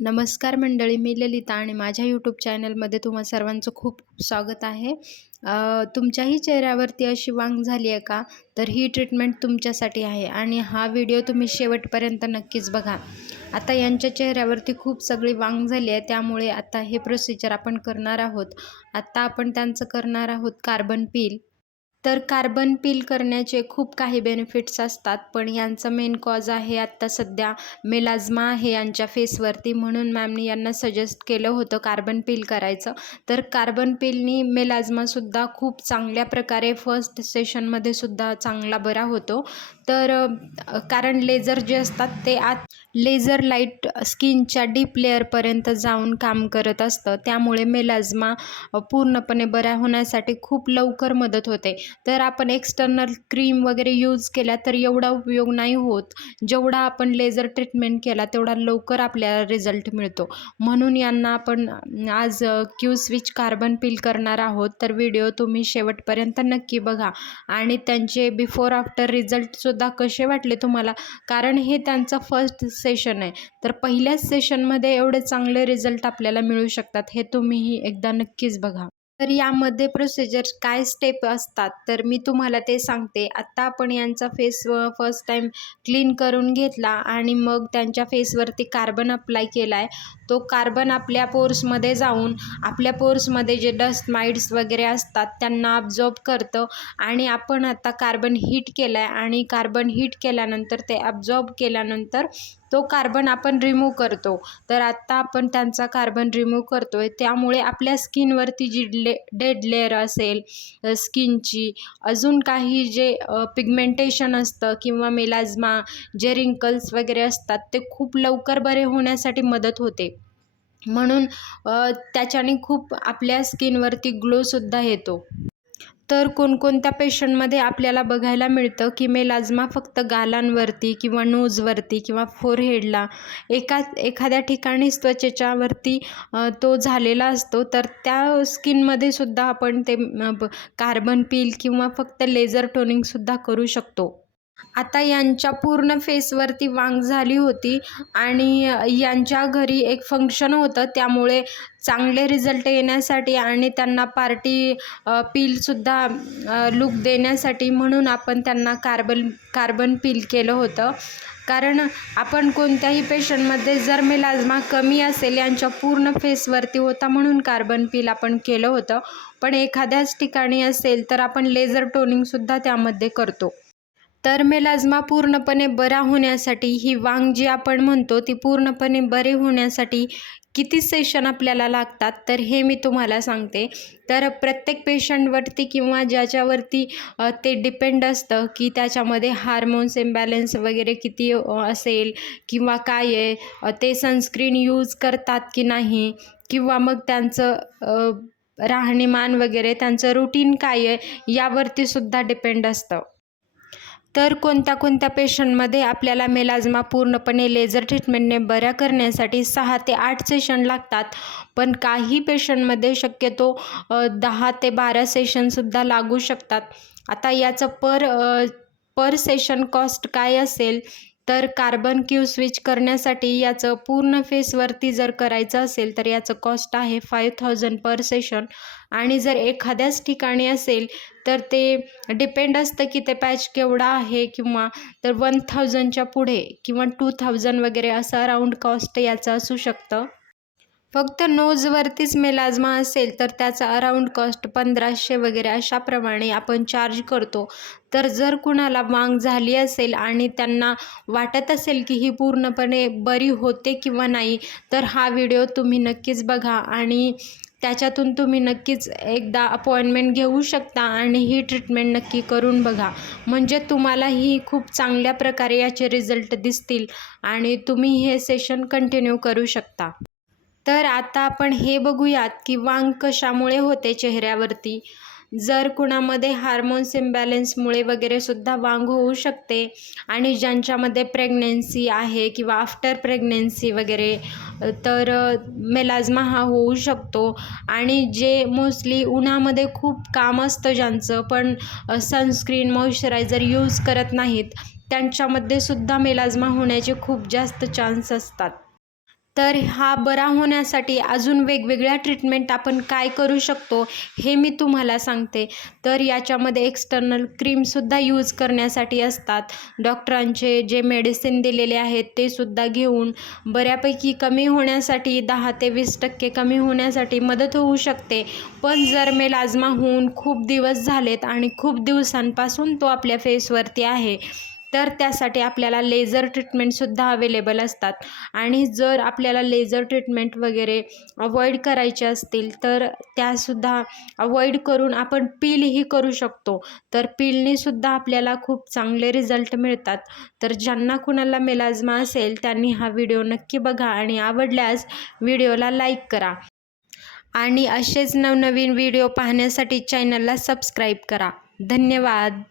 नमस्कार मंडळी मी ललिता आणि माझ्या यूट्यूब चॅनलमध्ये तुम्हा सर्वांचं खूप स्वागत आहे. तुमच्याही चेहऱ्यावरती अशी वांग झाली आहे का? तर ही ट्रीटमेंट तुमच्यासाठी आहे आणि हा व्हिडिओ तुम्ही शेवटपर्यंत नक्कीच बघा. आता यांच्या चेहऱ्यावरती खूप सगळी वांग झाली आहे त्यामुळे आता हे प्रोसिजर आपण करणार आहोत. आत्ता आपण त्यांचं करणार आहोत कार्बन पील तर कार्बन पील करण्याचे खूप काही बेनिफिट्स असतात पण यांचं मेन कॉज आहे आत्ता सध्या मेलाझ्मा आहे यांच्या फेसवरती म्हणून मॅमनी यांना सजेस्ट केलं होतं कार्बन पील करायचं. तर कार्बन पीलनी मेलाझ्मासुद्धा खूप चांगल्या प्रकारे फर्स्ट सेशनमध्ये सुद्धा चांगला बरा होतो. तर कारण लेझर जे असतात ते आत लेझर लाइट स्किनच्या डीप लेअरपर्यंत जाऊन काम करत असतं. त्यामुळे मेलाझमा पूर्णपणे बऱ्या होण्यासाठी खूप लवकर मदत होते. तर आपण एक्सटर्नल क्रीम वगैरे यूज केल्या तर एवढा उपयोग नाही होत. जेवढा आपण लेझर ट्रीटमेंट केला तेवढा लवकर आपल्याला रिझल्ट मिळतो. म्हणून यांना आपण आज क्यू स्विच कार्बन पील करणार आहोत. तर व्हिडिओ तुम्ही शेवटपर्यंत नक्की बघा. आणि त्यांचे बिफोर आफ्टर रिझल्टसुद्धा कसे वाटले तुम्हाला? कारण हे त्यांचं फर्स्ट सेशन आहे. तर पहिल्याच सेशनमध्ये एवढे चांगले रिझल्ट आपल्याला मिळू शकतात हे तुम्हीही एकदा नक्कीच बघा. तर यामध्ये प्रोसिजर काय स्टेप असतात? तर मी तुम्हाला ते सांगते. आत्ता आपण यांचा फेस फर्स्ट टाईम क्लीन करून घेतला आणि मग त्यांच्या फेसवरती कार्बन अप्लाय केला आहे तो कार्बन आपल्या पोर्समध्ये जाऊन आपल्या पोर्समध्ये जे डस्ट माइड्स वगैरे असतात त्यांना अब्झॉर्ब करतं आणि आपण आता कार्बन हीट केला आहे आणि कार्बन हीट केल्यानंतर ते अब्झॉर्ब केल्यानंतर तो कार्बन आपण रिमूव्ह करतो. तर आत्ता आपण त्यांचा कार्बन रिमूव्ह करतो आहे त्यामुळे आपल्या स्किनवरती जी ले डेड लेअर असेल स्किनची अजून काही जे पिगमेंटेशन असतं किंवा मेलाझ्मा जे रिंकल्स वगैरे असतात ते खूप लवकर बरे होण्यासाठी मदत होते. म्हणून त्याच्याने खूप आपल्या स्किनवरती ग्लोसुद्धा येतो. तर कोणकोणत्या पेशंटमध्ये आपल्याला बघायला मिळतं की मेलाझ्मा फक्त गालांवरती किंवा नोजवरती किंवा फोरहेडला एका एखाद्या ठिकाणी त्वचेच्यावरती तो झालेला असतो तर त्या स्किनमध्ये सुद्धा आपण ते कार्बन पील किंवा फक्त लेझर टोनिंगसुद्धा करू शकतो. आता यांच्या पूर्ण फेसवरती वांग झाली होती आणि यांच्या घरी एक फंक्शन होतं. त्यामुळे चांगले रिझल्ट येण्यासाठी आणि त्यांना पार्टी पीलसुद्धा लुक देण्यासाठी म्हणून आपण त्यांना कार्बन कार्बन पील केलं होतं. कारण आपण कोणत्याही पेशंटमध्ये जर मेलाझ्मा कमी असेल यांच्या पूर्ण फेसवरती होता म्हणून कार्बन पील आपण केलं होतं. पण एखाद्याच ठिकाणी असेल तर आपण लेझर टोनिंगसुद्धा त्यामध्ये करतो. तर मेलाझ्मा पूर्णपणे बरा होण्यासाठी ही वांग जी आपण म्हणतो ती पूर्णपणे बरे होण्यासाठी किती सेशन आपल्याला लागतात तर हे मी तुम्हाला सांगते. तर प्रत्येक पेशंटवरती किंवा ज्याच्यावरती ते डिपेंड असतं की त्याच्यामध्ये हार्मोन्स इम्बॅलन्स वगैरे किती असेल किंवा काय आहे ते सनस्क्रीन यूज करतात की नाही? किंवा मग त्यांचं राहणीमान वगैरे त्यांचं रुटीन काय आहे यावरती सुद्धा डिपेंड असतं. तर कोणत्या कोणत्या पेशंटमध्ये आपल्याला मेलाजमा पूर्णपणे लेझर ट्रीटमेंटने बऱ्या करण्यासाठी सहा ते आठ सेशन लागतात? पण काही पेशंटमध्ये शक्यतो दहा ते बारा सेशनसुद्धा लागू शकतात. आता याचं पर पर सेशन कॉस्ट काय असेल? तर कार्बन क्यू स्विच करण्यासाठी याचं पूर्ण फेसवरती जर करायचं असेल तर याचं कॉस्ट आहे फाईव्ह थाउजंड पर सेशन आणि जर एखाद्याच ठिकाणी असेल तर ते डिपेंड असतं की ते पॅच केवढा आहे किंवा तर वन थाउजंडच्या पुढे किंवा टू थाउजंड वगैरे असं राऊंड कॉस्ट याचं असू शकतं. फक्त नोजवरतीच मेलाझ्मा असेल तर त्याचा अराऊंड कॉस्ट पंधराशे वगैरे अशाप्रमाणे आपण चार्ज करतो. तर जर कुणाला वांग झाली असेल आणि त्यांना वाटत असेल की ही पूर्णपणे बरी होते किंवा नाही तर हा व्हिडिओ तुम्ही नक्कीच बघा आणि त्याच्यातून तुम्ही नक्कीच एकदा अपॉइंटमेंट घेऊ शकता आणि ही ट्रीटमेंट नक्की करून बघा. म्हणजे तुम्हालाही खूप चांगल्या प्रकारे याचे रिझल्ट दिसतील आणि तुम्ही हे सेशन कंटिन्यू करू शकता. तर आता आपण हे बघूयात की वांग कशामुळे होते चेहऱ्यावरती. जर कुणामध्ये हार्मोन्स इम्बॅलन्समुळे वगैरे सुद्धा वांग होऊ शकते आणि ज्यांच्यामध्ये प्रेग्नेन्सी आहे किंवा आफ्टर प्रेग्नेन्सी वगैरे तर मेलाझ्मा हा होऊ शकतो. आणि जे मोस्टली उन्हामध्ये खूप काम असतं ज्यांचं पण सनस्क्रीन मॉइश्चरायझर यूज करत नाहीत त्यांच्यामध्ये सुद्धा मेलाझ्मा होण्याचे खूप जास्त चान्स असतात. तर हा बरा होण्यासाठी अजून वेगवेगळ्या ट्रीटमेंट आपण काय करू शकतो हे मी तुम्हाला सांगते. तर याच्यामध्ये एक्सटर्नल क्रीमसुद्धा यूज करण्यासाठी असतात. डॉक्टरांचे जे मेडिसिन दिलेले आहेत ते सुद्धा घेऊन बऱ्यापैकी कमी होण्यासाठी दहा ते वीस टक्के कमी होण्यासाठी मदत होऊ शकते. पण जर मेलाझमा होऊन खूप दिवस झालेत आणि खूप दिवसांपासून तो आपल्या फेसवरती आहे तर त्यासाठी आपल्याला लेझर ट्रीटमेंटसुद्धा अवेलेबल असतात. आणि जर आपल्याला लेझर ट्रीटमेंट वगैरे अवॉइड करायचे असतील तर त्यासुद्धा अवॉइड करून आपण पीलही करू शकतो. तर पीलनेसुद्धा आपल्याला खूप चांगले रिझल्ट मिळतात. तर ज्यांना कुणाला मेलाजमा असेल त्यांनी हा व्हिडिओ नक्की बघा आणि आवडल्यास व्हिडिओला लाईक करा. आणि असेच नवनवीन व्हिडिओ पाहण्यासाठी चॅनलला सबस्क्राईब करा. धन्यवाद!